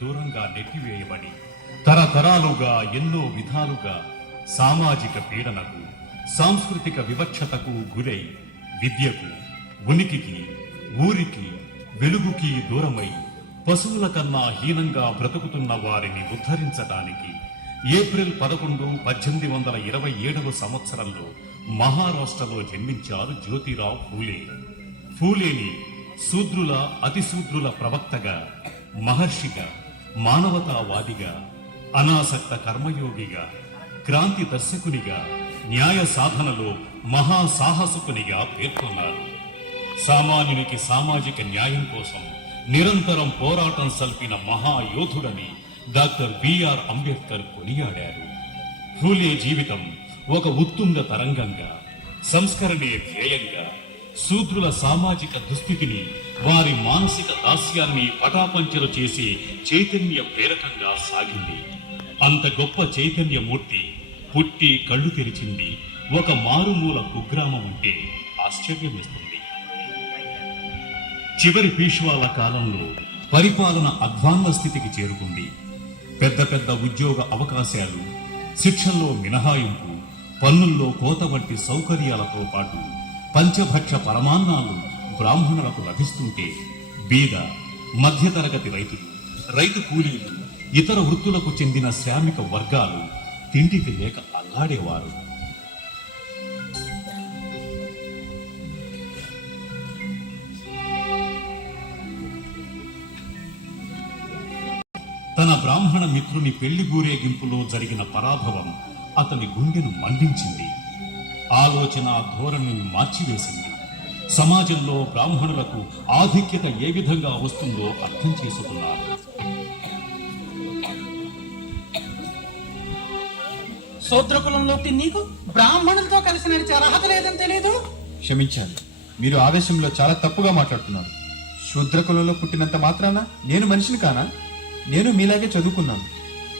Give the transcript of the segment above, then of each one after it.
దూరంగా నెట్టివేయబడి తరతరాలుగా ఎన్నో విధాలుగా సామాజిక పీడనకు సాంస్కృతిక వివక్షతకు గురై విద్యకు ఉనికికి ఊరికి వెలుగుకి దూరమై పశువుల కన్నా హీనంగా బ్రతుకుతున్న వారిని ఉద్ధరించడానికి ఏప్రిల్ 11, 1827 సంవత్సరంలో మహారాష్ట్రలో జన్మించారు జ్యోతిరావు ఫూలే. ఫూలేని శూద్రుల అతిశూద్రుల ప్రవక్తగా, మహర్షిగా, మానవతావాదిగా, అనాసక్త కర్మయోగిగా, క్రాంతి దర్శకునిగా, న్యాయ సాధనలో మహాసాహసుకునిగా పేర్కొన్నారు. సామాన్యునికి సామాజిక న్యాయం కోసం నిరంతరం పోరాటం సల్పిన మహాయోధుడని డాక్టర్ బిఆర్ అంబేద్కర్ కొనియాడారు. ఫూలే జీవితం ఒక ఉత్తుంగ తరంగంగా, సంస్కరణే ధ్యేయంగా, శూద్రుల సామాజిక దుస్థితిని, వారి మానసిక దాస్యాన్ని పటాపంచలు చేసే చైతన్య ప్రేరకంగా సాగింది. అంత గొప్ప చైతన్యమూర్తి పుట్టి కళ్ళు తెరిచింది ఒక మారుమూల కుగ్రామం అంటే ఆశ్చర్యమేస్తుంది. చివరి పీష్వాల కాలంలో పరిపాలన అధ్వాన్న స్థితికి చేరుకుంది. పెద్ద పెద్ద ఉద్యోగ అవకాశాలు, శిక్షల్లో మినహాయింపు, పన్నుల్లో కోత వంటి సౌకర్యాలతో పాటు పంచభక్ష పరమాన్నాలు బ్రాహ్మణులకు లభిస్తుంటే బీద, మధ్యతరగతి రైతులు, రైతు కూలీలు, ఇతర వృత్తులకు చెందిన శ్రామిక వర్గాలు తిండికి లేక అల్లాడేవారు. తన బ్రాహ్మణ మిత్రుని పెళ్లి ఊరేగింపులో జరిగిన పరాభవం అతని గుండెను మండించింది. ఆలోచన ధోరణిని మార్చివేసింది. సమాజంలో బ్రాహ్మణులకు ఆధిక్యత ఏ విధంగా వస్తుందో అర్థం చేసుకున్నారు. శూద్రకులంలోకి నీకు బ్రాహ్మణులతో కలిసి నడిచే అర్హత లేదని తెలియదు? క్షమించాలి, మీరు ఆవేశంలో చాలా తప్పుగా మాట్లాడుతున్నారు. శూద్రకులంలో పుట్టినంత మాత్రాన నేను మనిషిని కానా? నేను మీలాగే చదువుకున్నాను,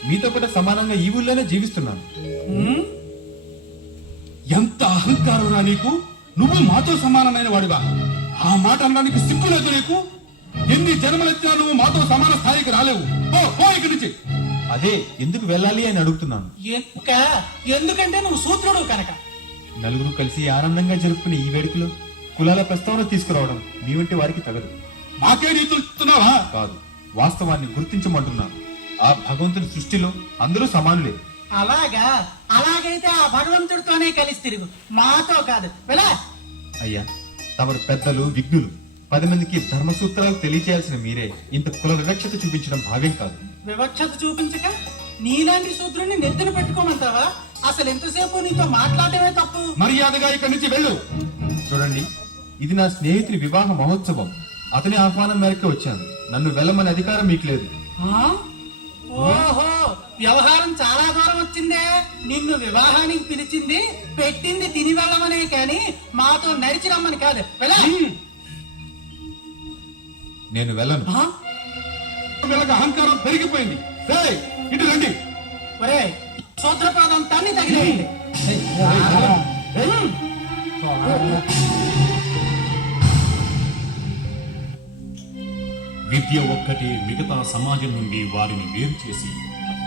మీతో కూడా సమానంగా ఈ ఊళ్ళోనే జీవిస్తున్నాను. ఎంత అహంకారం రా నీకు! నువ్వు మాతో సమానమైన వాడివా? ఆ మాట అనడానికి సిగ్గులేదు నీకు? ఎన్ని జన్మలెత్తినా నువ్వు మాతో సమాన స్థాయికి రాలేవు. ఇక్కడి నుంచి. అదే ఎందుకు వెళ్ళాలి అని అడుగుతున్నాను. ఎందుకంటే నువ్వు శూద్రుడు కనుక. నలుగురు కలిసి ఆనందంగా జరుపుకునే ఈ వేడుకలో కులాల ప్రస్తావన తీసుకురావడం మీ వంటి వారికి తగదు. మాకే నీతులు ఇస్తున్నావా? కాదు, వాస్తవాన్ని గుర్తించమంటున్నాను. ఆ భగవంతుని సృష్టిలో అందరూ సమానులే. అలాగా అలాగైతే ఆ భగవంతుడితోనే కలిసి తిరుగు, మాతో కాదు. వెళ్ళా. అయ్యా, తమరు పెద్దలు విఘ్నులు. 10 మందికి ధర్మ సూత్రాలు తెలియచేయాల్సిన మీరే ఇంత కుల వివక్షత చూపించడం భావ్యం కాదు. వివక్షత చూపించక నీలాంటి సూత్రుని నెత్తిన పెట్టుకోమంటావా? అసలు ఎంతసేపు నీతో మాట్లాడటమే తప్పు. మర్యాదగా ఇక్కడి నుంచి వెళ్ళు. చూడండి, ఇది నా స్నేహితుడి వివాహ మహోత్సవం. అతని ఆహ్వానం మేరకు వచ్చాను. నన్ను వెళ్ళమని అధికారం మీకు లేదు. ఆ? ఓహో, వ్యవహారం చాలా దూరం వచ్చిందే. నిన్ను వివాహానికి పిలిచింది పెట్టింది తిని వెళ్ళమనే కాని మాతో నడిచి రమ్మని కాదు. వెళ్ళా. నేను వెళ్ళను. ఆ? వీళ్ళకి అహంకారం పెరిగిపోయింది. ఏయ్, ఇటు రండి. ఒరే, సూత్రపాదం తన్ని తగిలేయండి. విద్య ఒక్కటే మిగతా సమాజం నుండి వారిని వేరు చేసి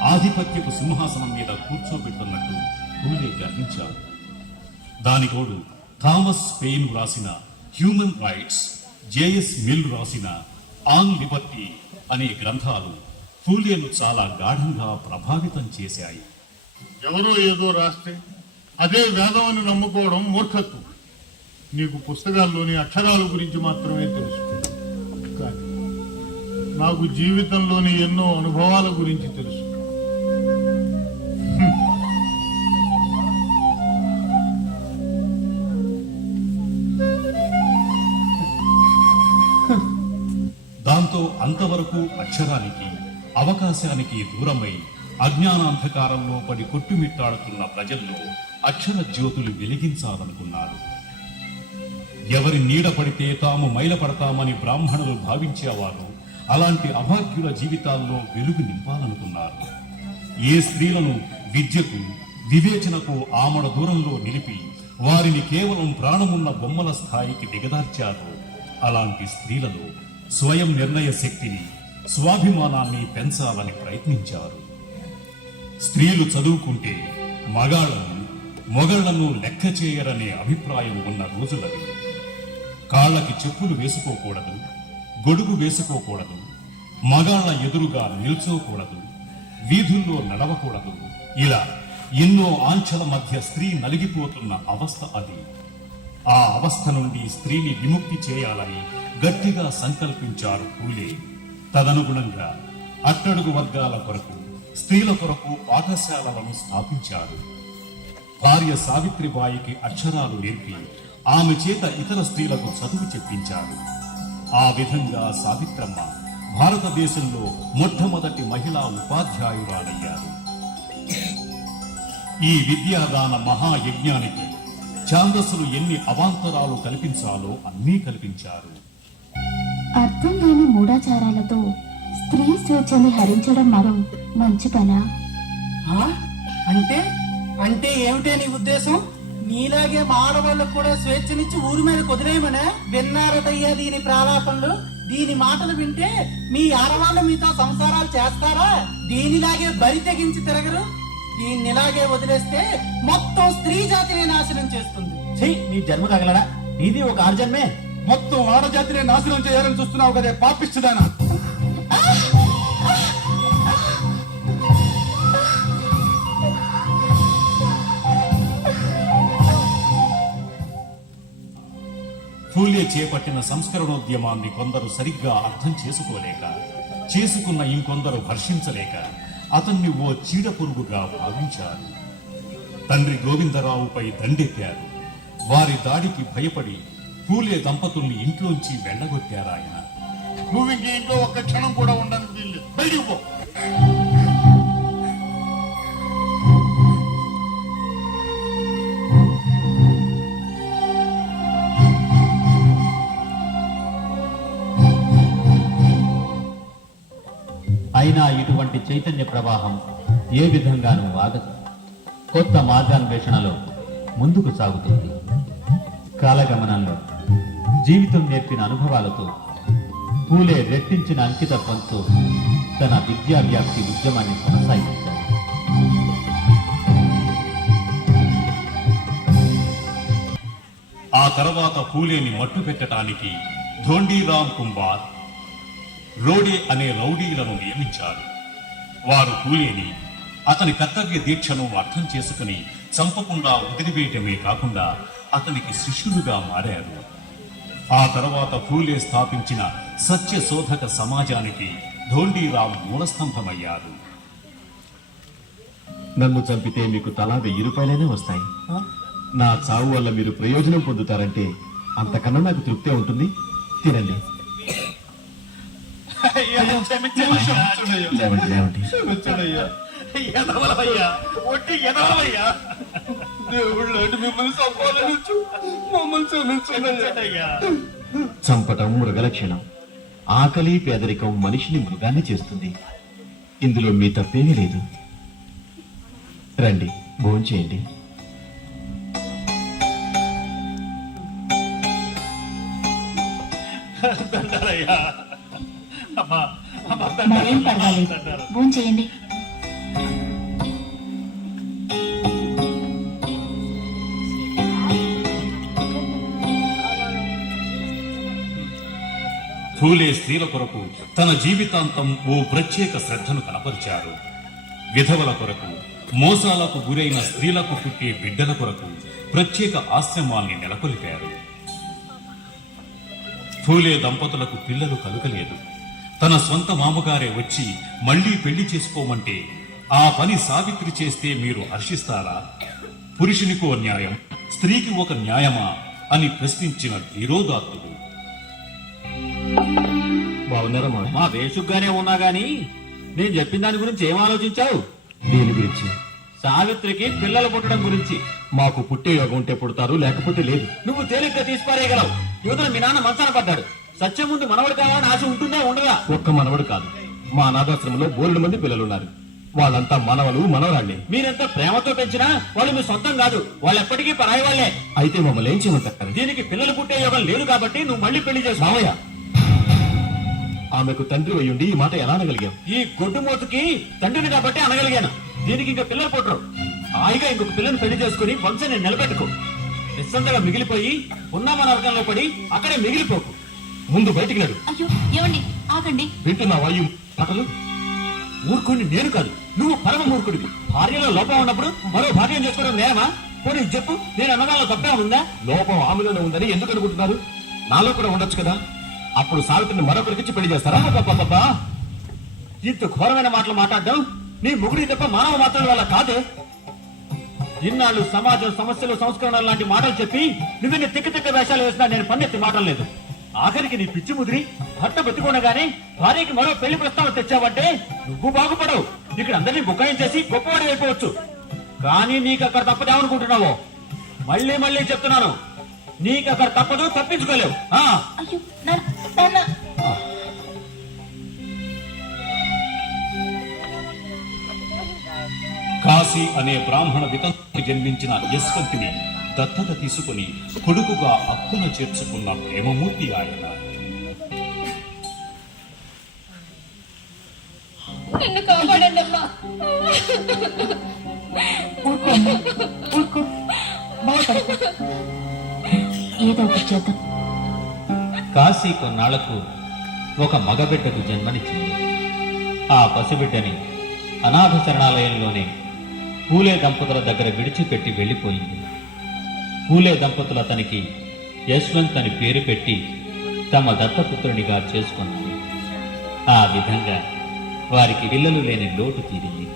ఆధిపత్యపు సింహాసనం మీద కూర్చోబెట్టున్నట్టు పూలే గ్రహించారు. దానితోడు థామస్ పెయిన్ రాసిన హ్యూమన్ రైట్స్, జేఎస్ మిల్ రాసిన ఆన్ లిబర్టీ అనే గ్రంథాలు పూలేను చాలా గాఢంగా ప్రభావితం చేశాయి. ఎవరో ఏదో రాస్తే అదే వేదం అని నమ్ముకోవడం మూర్ఖత్వం. నీకు పుస్తకాల్లోని అక్షరాల గురించి మాత్రమే తెలుసు, కానీ నాకు జీవితంలోని ఎన్నో అనుభవాల గురించి తెలుసు. దాంతో అంతవరకు అక్షరానికి అవకాశానికి దూరమై అజ్ఞానాంధకారంలో పడి కొట్టుమిట్టాడుతున్న ప్రజల్లో అక్షర జ్యోతులు వెలిగించాలనుకున్నారు. ఎవరి నీడ పడితే తాము మైలపడతామని బ్రాహ్మణులు భావించేవారు అలాంటి అభాగ్యుల జీవితాల్లో వెలుగు నింపాలనుకున్నారు. ఏ స్త్రీలను విద్యకు వివేచనకు ఆమడ దూరంలో నిలిపి వారిని కేవలం ప్రాణమున్న బొమ్మల స్థాయికి దిగదార్చారో అలాంటి స్త్రీలలో స్వయం నిర్ణయ శక్తిని, స్వాభిమానాన్ని పెంచాలని ప్రయత్నించారు. స్త్రీలు చదువుకుంటే మగాళ్లను మొగళ్లను లెక్క చేయరనే అభిప్రాయం ఉన్న రోజులవి. కాళ్ళకి చెప్పులు వేసుకోకూడదు, గొడుగు వేసుకోకూడదు, మగాళ్ల ఎదురుగా నిల్చోకూడదు, వీధుల్లో నడవకూడదు. ఇలా ఎన్నో ఆంక్షల మధ్య స్త్రీ నలిగిపోతున్న అవస్థ అది. ఆ అవస్థ నుండి స్త్రీని విముక్తి చేయాలని గట్టిగా సంకల్పించారు పూలే. తదనుగుణంగా అట్టడుగు వర్గాల కొరకు, స్త్రీల కొరకు పాఠశాలలను స్థాపించారు. భార్య సావిత్రిబాయికి అక్షరాలు నేర్పి ఆమె చేత ఇతర స్త్రీలకు చదువు చెప్పించారు. ఆ విధంగా సావిత్రమ్మ భారతదేశంలో మొట్టమొదటి మహిళా ఉపాధ్యాయురాలయ్యారు. ఈ విద్యాదాన మహాయజ్ఞానికి ఛాందస్సులు ఎన్ని అవాంతరాలు కల్పించాలో అన్నీ కల్పించారు. అర్థం లేని మూఢాచారాలతో స్త్రీ స్వేచ్ఛని హరించడం మరో మంచి పనా? ఆ? అంటే అంటే ఏమిటే నీ ఉద్దేశం? నీలాగే మానవాళ్ళకు కూడా స్వేచ్ఛనిచ్చి ఊరి మీద కుదిరేయమనే? విన్నారటయ్యా దీని ప్రాలాపనలు. దీని మాటలు వింటే మీ ఆడవాళ్ళు మీతో సంసారాలు చేస్తారా? దీనిలాగే బరి తెగించి తిరగరు. దీన్నిలాగే వదిలేస్తే మొత్తం స్త్రీ జాతిని నాశనం చేస్తుంది. నీ జన్మ తగలడా? ఇది ఒక ఆర్జన్మే. మొత్తం ఆడజాతిని నాశనం చేయాలని చూస్తున్నావు కదే పాపిస్తుదానా? పూలే చేపట్టిన సంస్కరణోద్యమాన్ని కొందరు సరిగ్గా అర్థం చేసుకోలేక, చేసుకున్న ఇంకొందరు హర్షించలేక అతన్ని ఓ చీడ పురుగుగా భావించారు. తండ్రి గోవిందరావుపై దండెత్తారు. వారి దాడికి భయపడి పూలే దంపతుల్ని ఇంట్లోంచి వెళ్ళగొట్టారాయన. నువ్వు ఇంక ఇంట్లో ఒక్క క్షణం కూడా ఉండడానికి వీల్లేదు. బయటికి పో. అయినా ఇటువంటి చైతన్య ప్రవాహం ఏ విధంగానూ ఆగదు. కొత్త మార్గాన్వేషణలో ముందుకు సాగుతుంది. కాలగమనంలో జీవితం నేర్పిన అనుభవాలతో పూలే రెట్టించిన అంకితత్వంతో తన విద్యా వ్యాప్తి ఉద్యమాన్ని కొనసాగించారు. ఆ తర్వాత పూలేని మట్టు పెట్టడానికి ధోండీరామ్ కుంబార్, రోడే అనే రౌడీలను నియమించారు. వారు పూలేని అతని కర్తవ్య దీక్షను అర్థం చేసుకుని చంపకుండా వదిలివేయటమే కాకుండా అతనికి శిష్యులుగా మారారు. ఆ తర్వాత ఫూలే స్థాపించిన సత్యశోధక సమాజానికి ధోండీరామ్ మూలస్తంభమయ్యారు. నన్ను చంపితే మీకు తలా 1000 రూపాయలైనా వస్తాయి. నా చావు వల్ల మీరు ప్రయోజనం పొందుతారంటే అంతకన్నా నాకు తృప్తే ఉంటుంది. తినండి. లేవండి లేవండి. చంపటం మృగ లక్షణం. ఆకలి పేదరికం మనిషిని మృగాన్ని చేస్తుంది. ఇందులో మీ తప్పేమీ లేదు. రండి, భోంచేయండి. మరేం పర్వాలేదు, భోంచేయండి. ఫూలే స్త్రీల కొరకు తన జీవితాంతం ఓ ప్రత్యేక శ్రద్ధను కనపరిచారు. విధవల కొరకు, మోసాలకు గురైన స్త్రీలకు పుట్టే బిడ్డల కొరకు ప్రత్యేక ఆశ్రమాల్ని నెలకొల్పారు. ఫూలే దంపతులకు పిల్లలు కలుగలేదు. తన సొంత మామగారే వచ్చి మళ్లీ పెళ్లి చేసుకోమంటే ఆ పని సావిత్రి చేస్తే మీరు హర్షిస్తారా? పురుషునికో న్యాయం, స్త్రీకి ఒక న్యాయమా అని ప్రశ్నించిన ధీరోదాత్తుడు. బాగున్నారా మా? మా వేసుగ్గానే ఉన్నా గాని నేను చెప్పిన దాని గురించి ఏం ఆలోచించావు? దేని గురించి? సావిత్రికి పిల్లలు పుట్టడం గురించి. మాకు పుట్టే యోగం ఉంటే పుడతారు, లేకపోతే లేదు. నువ్వు తేలిగ్గా తీసిపారేయగలవు. యువతలు మీ నాన్న మంచాన పడ్డాడు. సత్యం ముందు మనవడు కావాలని ఆశ ఉంటుందా ఉండదా? ఒక్క మనవడు కాదు, మా అనాథాశ్రమంలో బోల్డు మంది పిల్లలున్నారు. వాళ్ళంతా మనవలు మనవరాళ్లే. మీరెంత ప్రేమతో పెంచినా వాళ్ళు మీ సొంతం కాదు. వాళ్ళు ఎప్పటికీ పరాయి వాళ్లే. అయితే మమ్మల్ని ఏం చేయమంటారు? దీనికి పిల్లలు పుట్టే యోగం లేదు కాబట్టి నువ్వు మళ్ళీ పెళ్లి చేసుకో. మామయ్య, ఆమెకు తండ్రి అయ్యుండి ఈ మాట ఎలా అనగలిగాం? ఈ గొడ్డు మోతుకి తండ్రిని కాబట్టి అనగలిగాను. దీనికి ఇంకా పిల్లలు పుట్టరు. హాయిగా ఇంకొక పిల్లని పెళ్లి చేసుకుని వంశాన్ని నిలబెట్టుకో. నిస్సంతగా మిగిలిపోయి ఉన్న మన వర్గంలో పడి అక్కడే మిగిలిపోకు. ముందు బయటికి నడు. అయ్యో ఏమండి, ఆగండి. వింటున్నా వాయు మాటలు? మూర్ఖుడిని నేను కాదు, నువ్వు పరమ మూర్ఖుడివి. భార్యలో లోపం ఉన్నప్పుడు మరో భార్యను చేసుకోవడం నేరమా? పోనీ చెప్పు, నేను అన్నదానిలో తప్పే ఉందా? లోపం ఆమెలోనే ఉందని ఎందుకు అనుకుంటున్నారు? నాలో కూడా ఉండొచ్చు కదా. అప్పుడు సావిత్రిని మరొకరికిచ్చి పెళ్లి చేస్తారా? అబ్బబ్బబ్బబ్బా! ఇంత ఘోరమైన మాటలు మాట్లాడడం నీ మొగుడి తప్ప మానవ మాత్రం వల్ల కాదు. ఇన్నాళ్ళు సమాజం సమస్యలు సంస్కరణలు లాంటి మాటలు చెప్పి నువ్వు తిక్క తిక్క వేషాలు వేసినా నేను పన్నెత్తి మాటలు లేదు. ఆఖరికి నీ పిచ్చి ముదిరి భర్త బతికొనగానే భార్యకి మరో పెళ్లి ప్రస్తావన తెచ్చావంటే నువ్వు బాగుపడవు. ఇక్కడ అందరినీ బుకాయించేసి గొప్పవాడి అయిపోవచ్చు. కానీ నీకు అక్కడ తప్పదేమనుకుంటున్నావో? మళ్ళీ మళ్ళీ చెప్తున్నాను, నీకు అక్కడ తప్పదు, తప్పించుకోలేవు. అయ్యో నాన్న. కాశీ అనే బ్రాహ్మణ వితంతుకి జన్మించిన యశ్వంతిని దత్తత తీసుకుని కొడుకుగా అక్కున చేర్చుకున్న ప్రేమమూర్తి ఆయన. నన్ను కాపాడండి అమ్మా. ఊరుకో, బాధపడకు. ఏదో ఒకటి చేద్దాం. కాశీ కొన్నాళ్లకు ఒక మగబిడ్డకు జన్మనిచ్చింది. ఆ పసిబిడ్డని అనాథ శరణాలయంలోనే పూలే దంపతుల దగ్గర విడిచిపెట్టి వెళ్లిపోయింది. పూలే దంపతులు అతనికి యశ్వంత్ అని పేరు పెట్టి తమ దత్తపుత్రునిగా చేసుకున్నారు. ఆ విధంగా వారికి పిల్లలు లేని లోటు తీరింది.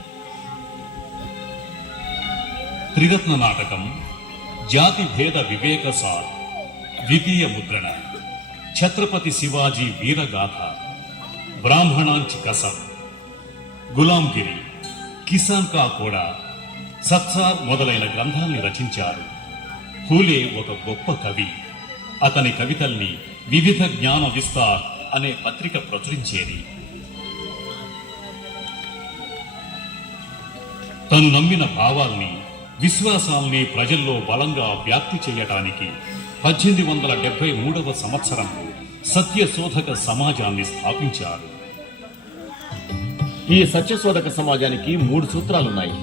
త్రిరత్న నాటకం జాతి భేద వివేక సార్ ద్వితీయ ముద్రణ, ఛత్రపతి శివాజీ వీరగాథ, బ్రాహ్మణాంచి కసం, గులాంగిరి, కిసాన్ కా కూడా, సత్సార్ మొదలైన గ్రంథాల్ని రచించారు. ఫూలే ఒక గొప్ప కవి. అతని కవితల్ని వివిధ జ్ఞాన విస్తార్ అనే పత్రిక ప్రచురించేది. తను నమ్మిన భావాల్ని, విశ్వాసాల్ని ప్రజల్లో బలంగా వ్యాప్తి చేయటానికి 1873వ సంవత్సరంలో సత్యశోధక సమాజాన్ని స్థాపించారు. ఈ సత్యశోధక సమాజానికి 3 సూత్రాలున్నాయి.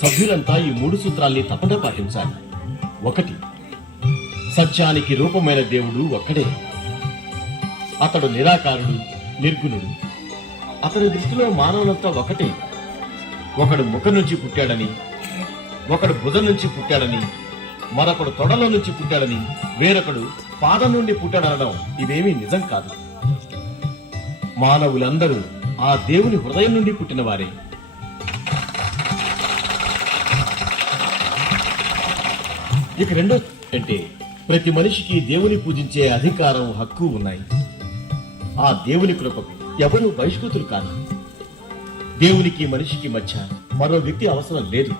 సభ్యులంతా ఈ 3 సూత్రాల్ని తప్పక పాటించాలి. 1. సత్యానికి రూపమైన దేవుడు ఒక్కడే. అతడు నిరాకారుడు, నిర్గుణుడు. అతని దృష్టిలో మానవులంతా ఒకటే. ఒకడు ముఖం నుంచి పుట్టాడని, ఒకడు భుజం నుంచి పుట్టాడని, మరొకడు తొడలో నుంచి పుట్టాడని, వేరొకడు పాదం నుండి పుట్టాడనడం ఇవేమీ నిజం కాదు. మానవులందరూ ఆ దేవుని హృదయం నుండి పుట్టినవారే. ఇక రెండో అంటే ప్రతి మనిషికి దేవుని పూజించే అధికారం, హక్కు ఉన్నాయి. ఆ దేవుని కృపకు ఎవరూ బహిష్కృతులు కాదు. దేవునికి మనిషికి మధ్య మరో వ్యక్తి అవసరం లేదు.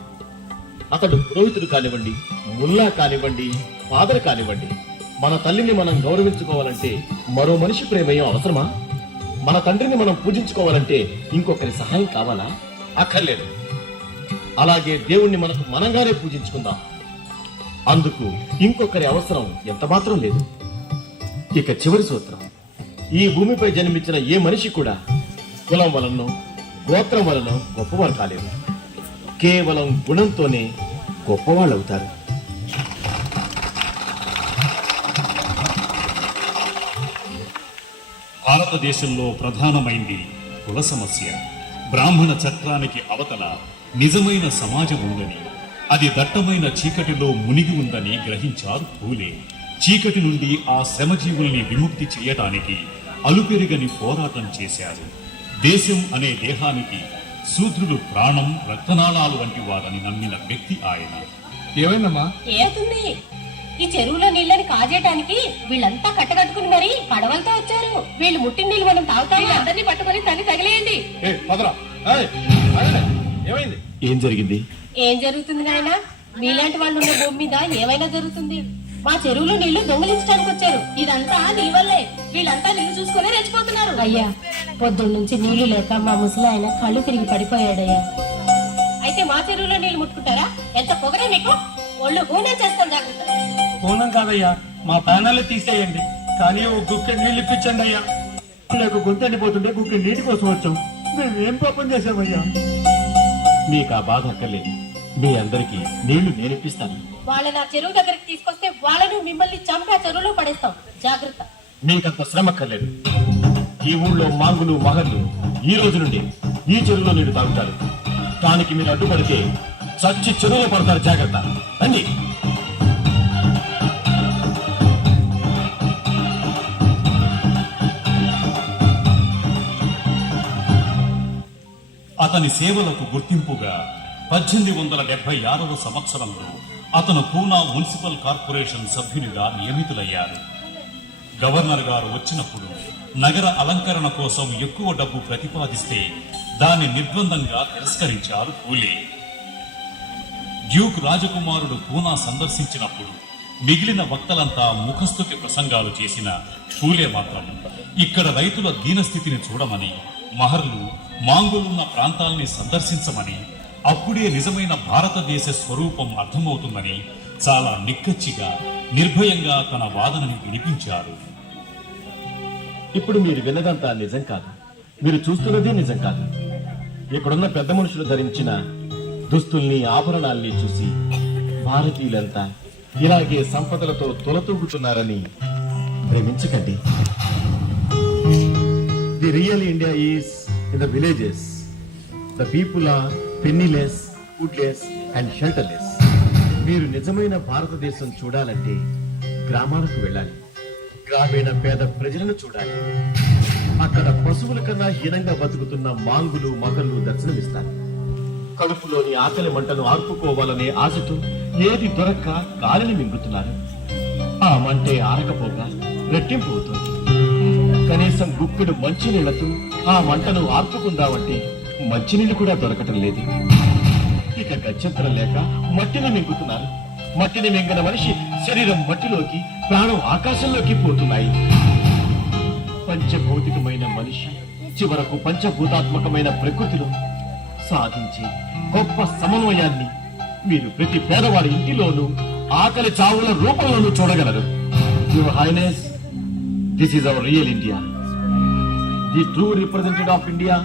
అతడు పురోహితుడు కానివ్వండి, ముల్లా కానివ్వండి, ఫాదర్ కానివ్వండి. మన తల్లిని మనం గౌరవించుకోవాలంటే మరో మనిషి ప్రేమయం అవసరమా? మన తండ్రిని మనం పూజించుకోవాలంటే ఇంకొకరి సహాయం కావాలా? అక్కర్లేదు. అలాగే దేవుణ్ణి మనకు మనంగానే పూజించుకుందాం. అందుకు ఇంకొకరి అవసరం ఎంత మాత్రం లేదు. ఇక చివరి సూత్రం, ఈ భూమిపై జన్మించిన ఏ మనిషి కూడా కులం వలనో గోత్రం వలనో గొప్పవారు కాలేరు. కేవలం గుణంతోనే గొప్పవాళ్ళు అవుతారు. భారతదేశంలో ప్రధానమైంది కుల సమస్య. బ్రాహ్మణ చట్టానికి అవతల నిజమైన సమాజం ఉందని, అది దట్టమైన చీకటిలో మునిగి ఉందని గ్రహించారు పూలే. చీకటి నుండి ఆ శ్రమజీవుల్ని విముక్తి చేయటానికి అలుపెరుగని పోరాటం చేశారు. దేశం అనే దేహానికి శూద్రులు ప్రాణం, రక్తనాళాలు వంటి వారని నమ్మిన వ్యక్తి ఆయన. ఏమైందమ్మా? ఏతుంది ఈ చెరువులో నీళ్ళని కాజేయడానికి వీళ్ళంతా కట్టకట్టుకుని మరి పడవలతో వచ్చారు. వీళ్ళు ముట్టిన నీళ్ళు మనం తాగుతాము. అందరినీ పట్టుకొని తల్లి తగిలేయండి. ఏమైంది? ఏం జరిగింది? ఏం జరుగుతుంది నాయన? మీలాంటి వాళ్ళు ఉన్న భూమి మీద ఏమైనా జరుగుతుంది. మా చెరువులో నీళ్లు దొంగిలించడానికి వచ్చారు. ఇదంతా నీ వల్లే. వీళ్ళంతా నీళ్లు చూసుకునే రెచ్చిపోతున్నారు. అయ్యా, పొద్దున్న నుంచి నీళ్లు లేక మా ముసలి ఆయన కళ్ళు తిరిగి పడిపోయాడయ్యా. అయితే మా చెరువులో నీళ్లు ముట్టుకుంటారా? ఎంత పొగరే మీకు? ఒళ్ళు ఊనే చేస్తాం, జాగ్రత్త. పూనం కాదయ్యా, మా ప్యానెల్ తీసేయండి, కానీ ఓ గుక్కె నీళ్ళు ఇప్పించండి అయ్యా. లేక గొంతు ఎండిపోతుంటే గుక్కె నీటి కోసం వచ్చాం. మేమేం పాపం చేశామయ్యా? మీకు ఆ బాధ అక్కర్లేదు. మీ అందరికీ నీళ్లు నేనిప్పిస్తాను. వాళ్ళ నా చెరువు దగ్గరికి తీసుకొస్తే వాళ్ళను మిమ్మల్ని చంపి ఆ చెరువులో పడేస్తాం, జాగ్రత్త. మీకంత శ్రమ అక్కర్లేదు. ఈ ఊళ్ళో మాంగులు, మహర్లు ఈ రోజు నుండి ఈ చెరువులో నీళ్లు తాగుతారు. దానికి మీరు అడ్డుపడితే చచ్చి చెరువులో పడతారు. జాగ్రత్త. రండి. అతని సేవలకు గుర్తింపుగా 1876 సంవత్సరంలో అతను పూనా మున్సిపల్ కార్పొరేషన్ సభ్యునిగా నియమితులయ్యారు. గవర్నర్ గారు వచ్చినప్పుడు నగర అలంకరణ కోసం ఎక్కువ డబ్బు ప్రతిపాదిస్తే దాన్ని నిర్బంధంగా తిరస్కరించారు పూలే. డ్యూక్ రాజకుమారుడు పూనా సందర్శించినప్పుడు మిగిలిన వక్తలంతా ముఖస్తుతి ప్రసంగాలు చేసిన పూలే మాత్రం ఇక్కడ రైతుల దీనస్థితిని చూడమని, మహర్లు, మాంగులున్న ప్రాంతాల్ని సందర్శించమని, అప్పుడే నిజమైన భారతదేశ స్వరూపం అర్థమవుతుందని చాలా నిక్కచ్చిగా, నిర్భయంగా తన వాదనని వినిపించారు. ఇప్పుడు మీరు విన్నదంతా నిజం కాదు. మీరు చూస్తున్నది నిజం కాదు. ఇక్కడున్న పెద్ద మనుషులు ధరించిన దుస్తుల్ని, ఆభరణాల్ని చూసి భారతీయులంతా ఇలాగే సంపదలతో తులతూగుతున్నారని భ్రమించకండి. The real India is in the villages. The people are penniless, foodless and shelterless. మీరు నిజమైన భారతదేశం చూడాలంటే గ్రామాలకు వెళ్ళాలి. గ్రామీణ పేద ప్రజలను చూడాలి. అక్కడ పశువుల కన్నా హీనంగా బతుకుతున్న మాంగులు, మగళ్ళు దర్శనమిస్తారు. కడుపులోని ఆకలి మంటను ఆర్పుకోవాలనే ఆశతో ఏది దొరక్క గాలిని మింగుతున్నారు. ఆ మంటే ఆరకపోగా రెట్టింపు అవుతుంది. కనీసం గుప్పెడు మంచినీళ్లతో ఆ మంటను ఆర్పుకుందామంటే మంచినీళ్లు కూడా దొరకటం లేదు. ఇక గత్యంతరం లేక మట్టిని మింగుతున్నారు. మట్టిని మింగిన మనిషి శరీరం మట్టిలోకి, ప్రాణం ఆకాశంలోకి పోతున్నాయి. పంచభౌతికమైన మనిషి చివరకు పంచభూతాత్మకమైన ప్రకృతిలో సాధించే గొప్ప సమన్వయాన్ని మీరు ప్రతి పేదవాడి ఇంటిలోనూ ఆకలి చావుల రూపంలోనూ చూడగలరు. Your highness, this is our real India. The true representative of India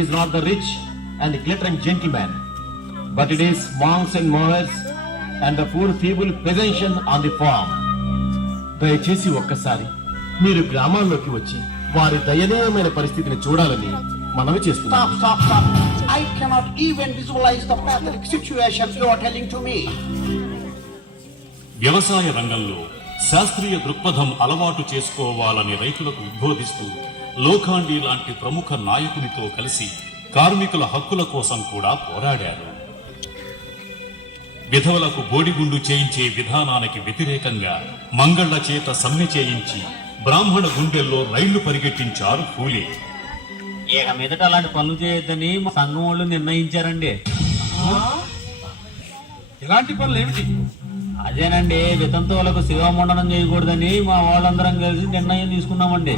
is not the rich and glittering gentleman, but it is monks and mothers and the poor feeble peasant on the farm. దయచేసి ఒక్కసారి మీరు గ్రామాల్లోకి వచ్చి వారి దయనీయమైన పరిస్థితిని చూడాలని మనవి చేస్తున్నాం. I cannot even visualize the pathetic situation you are telling to me. వ్యవసాయ రంగంలో శాస్త్రీయ దృక్పథం అలవాటు చేసుకోవాలని రైతులకు ఉద్బోధిస్తూ లోఖాండీ లాంటి ప్రముఖ నాయకునితో కలిసి కార్మికుల హక్కుల కోసం కూడా పోరాడారు. విధవలకు బోడిగుండు చేయించే విధానానికి వ్యతిరేకంగా మంగళ్ల చేత సమ్మె చేయించి బ్రాహ్మణ గుండెల్లో రైళ్లు పరిగెట్టించారు ఫూలే. ఇక మీదట అలాంటి పనులు చేయొద్దని మా సంఘం వాళ్ళు నిర్ణయించారండి. ఎలాంటి పనులు ఏమిటి? అదేనండి, వితంతువులకు శివమండనం చేయకూడదని మా వాళ్ళందరం కలిసి నిర్ణయం తీసుకున్నామండి.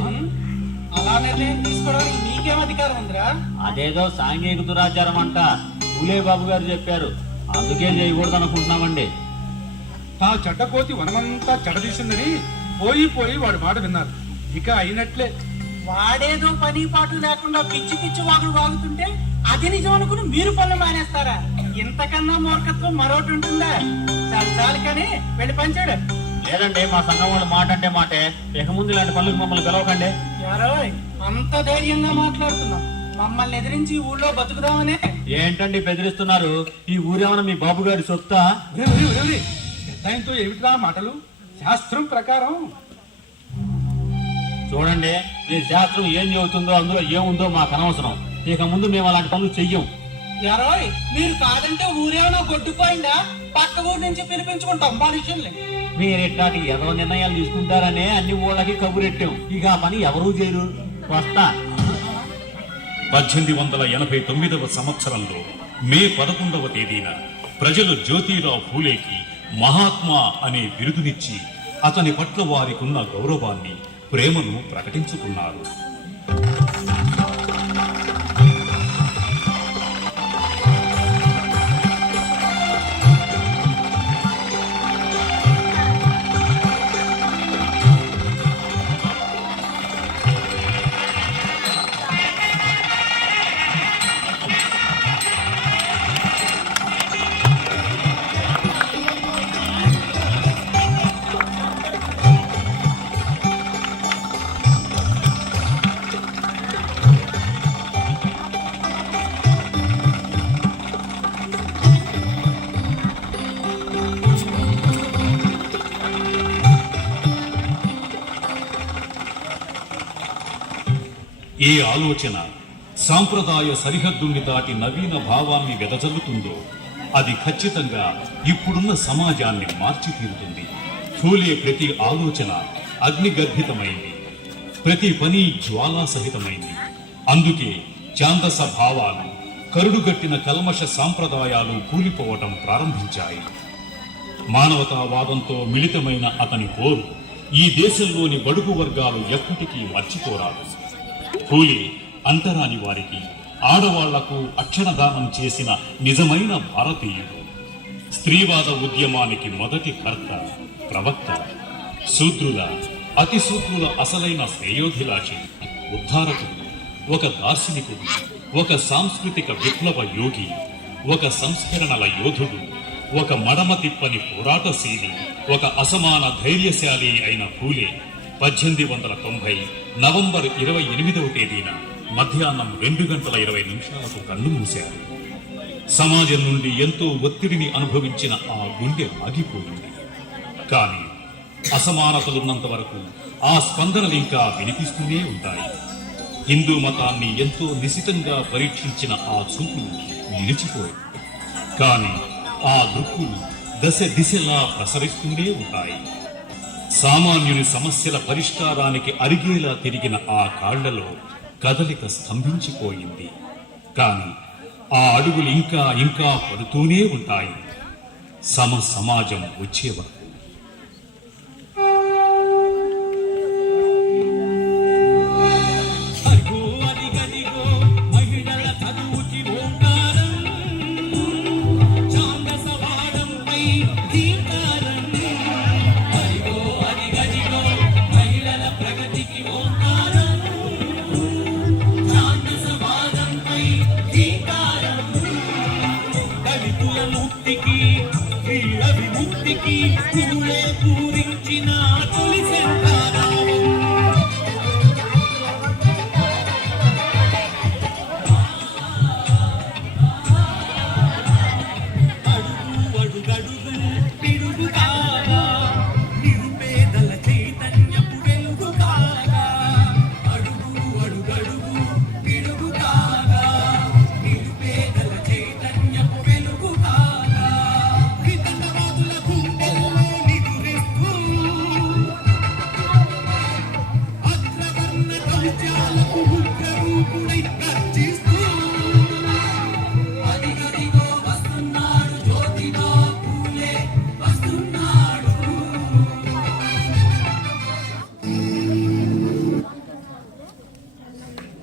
అలా నిర్ణయం తీసుకోవడానికి నీకేం అధికారం ఉందిరా? అదేదో సాంఘిక దురాచారం అంట పూలే బాబు గారు చెప్పారు, అందుకే చేయకూడదు అనుకుంటున్నామండి. ఆ చెడ్డకోతి వనమంతా చెడదీసిందని పోయి పోయి వాడి మాట విన్నారు. ఇక అయినట్లే. వాడేదో పని పాటు లేకుండా పిచ్చి పిచ్చి వాగుడు వాగుతుంటే అది నిజం అనుకుని మీరు పనులు మానేస్తారా? ఇంతకన్నా మూర్ఖత్వం మరొకటి ఉంటుందా? చాలు చాలు కానీ వెళ్ళి పంచాడు. లేదండి, మా సంఘం వాళ్ళు మాట అంటే మాటే. ఇక ముందు ఇలాంటి పనులకు మమ్మల్ని పిలవకండి. యారో అంత ధైర్యంగా మాట్లాడుతున్నాం, మమ్మల్ని ఎదిరించి ఈ ఊళ్ళో బతుకుదామనే. ఏంటండి బెదిరిస్తున్నారు? ఈ ఊరేమన్నా మీ బాబు గారి సొత్తా? పెద్దాయంతో ఏమిట్రా మాటలు? శాస్త్రం ప్రకారం చూడండి, మీ శాస్త్రం ఏం చెబుతుందో అందులో ఏముందో మాకు అనవసరం. ఇక ముందు మేము అలాంటి పనులు చెయ్యం. యారోయ్ మీరు కాదంటే ఊరేమన్నా కొట్టుకోయిందా? పక్క ఊరి నుంచి పిలిపించుకుంటాం మనుషుల్ని. మీరు ఇట్లాంటి ఎవరో నిర్ణయాలు తీసుకుంటారనే అన్ని ఊళ్ళకి కబురెట్టాం. ఇక ఆ పని ఎవరూ చేయరు. వస్తా. 1889వ సంవత్సరంలో మే 11వ తేదీన ప్రజలు జ్యోతిరావు ఫూలేకి మహాత్మా అనే బిరుదునిచ్చి అతని పట్ల వారికున్న గౌరవాన్ని, ప్రేమను ప్రకటించుకున్నారు. ఏ ఆలోచన సాంప్రదాయ సరిహద్దుల్ని దాటి నవీన భావాన్ని వెదజల్లుతుందో అది ఖచ్చితంగా ఇప్పుడున్న సమాజాన్ని మార్చి తీరుతుంది. ఫూలే ప్రతి ఆలోచన అగ్నిగర్భితమైంది, ప్రతి పని జ్వాలా సహితమైంది. అందుకే ఛాందస భావాలు, కరుడుగట్టిన కల్మష సాంప్రదాయాలు కూలిపోవటం ప్రారంభించాయి. మానవతావాదంతో మిళితమైన అతని పోరు ఈ దేశంలోని బడుగు వర్గాలు ఎప్పటికీ మర్చిపోరాదు. ఫూలే అంటరాని వారికి, ఆడవాళ్లకు అక్షరదానం చేసిన నిజమైన భారతీయుడు. స్త్రీవాద ఉద్యమానికి మొదటి కర్త, ప్రవక్త. శూద్రుల, అతి శూద్రుల అసలైన శ్రేయోభిలాషి, ఉద్ధారకుడు, ఒక దార్శనికుడు, ఒక సాంస్కృతిక విప్లవ యోగి, ఒక సంస్కరణల యోధుడు, ఒక మడమ తిప్పని పోరాటశీలి, ఒక అసమాన ధైర్యశాలి అయిన ఫూలే 1890 నవంబర్ 28వ తేదీన మధ్యాహ్నం 2:20 కన్ను మూశారు. సమాజం నుండి ఎంతో ఒత్తిడిని అనుభవించిన ఆ గుండె ఆగిపోయింది. కానీ అసమానతలున్నంత వరకు ఆ స్పందనలు ఇంకా వినిపిస్తూనే ఉంటాయి. హిందూ మతాన్ని ఎంతో నిశితంగా పరీక్షించిన ఆ చూపులు నిలిచిపోయాయి. కానీ ఆ దృక్కులు దశ దిశలా ప్రసరిస్తూనే ఉంటాయి. సామాన్యుని సమస్యల పరిష్కారానికి అరిగేలా తిరిగిన ఆ కాళ్లలో కదలిక స్తంభించిపోయింది. కానీ ఆ అడుగులు ఇంకా ఇంకా పడుతూనే ఉంటాయి సమాజం వచ్చే వరకు. విముక్తికి పూలే పూరించిన తొలి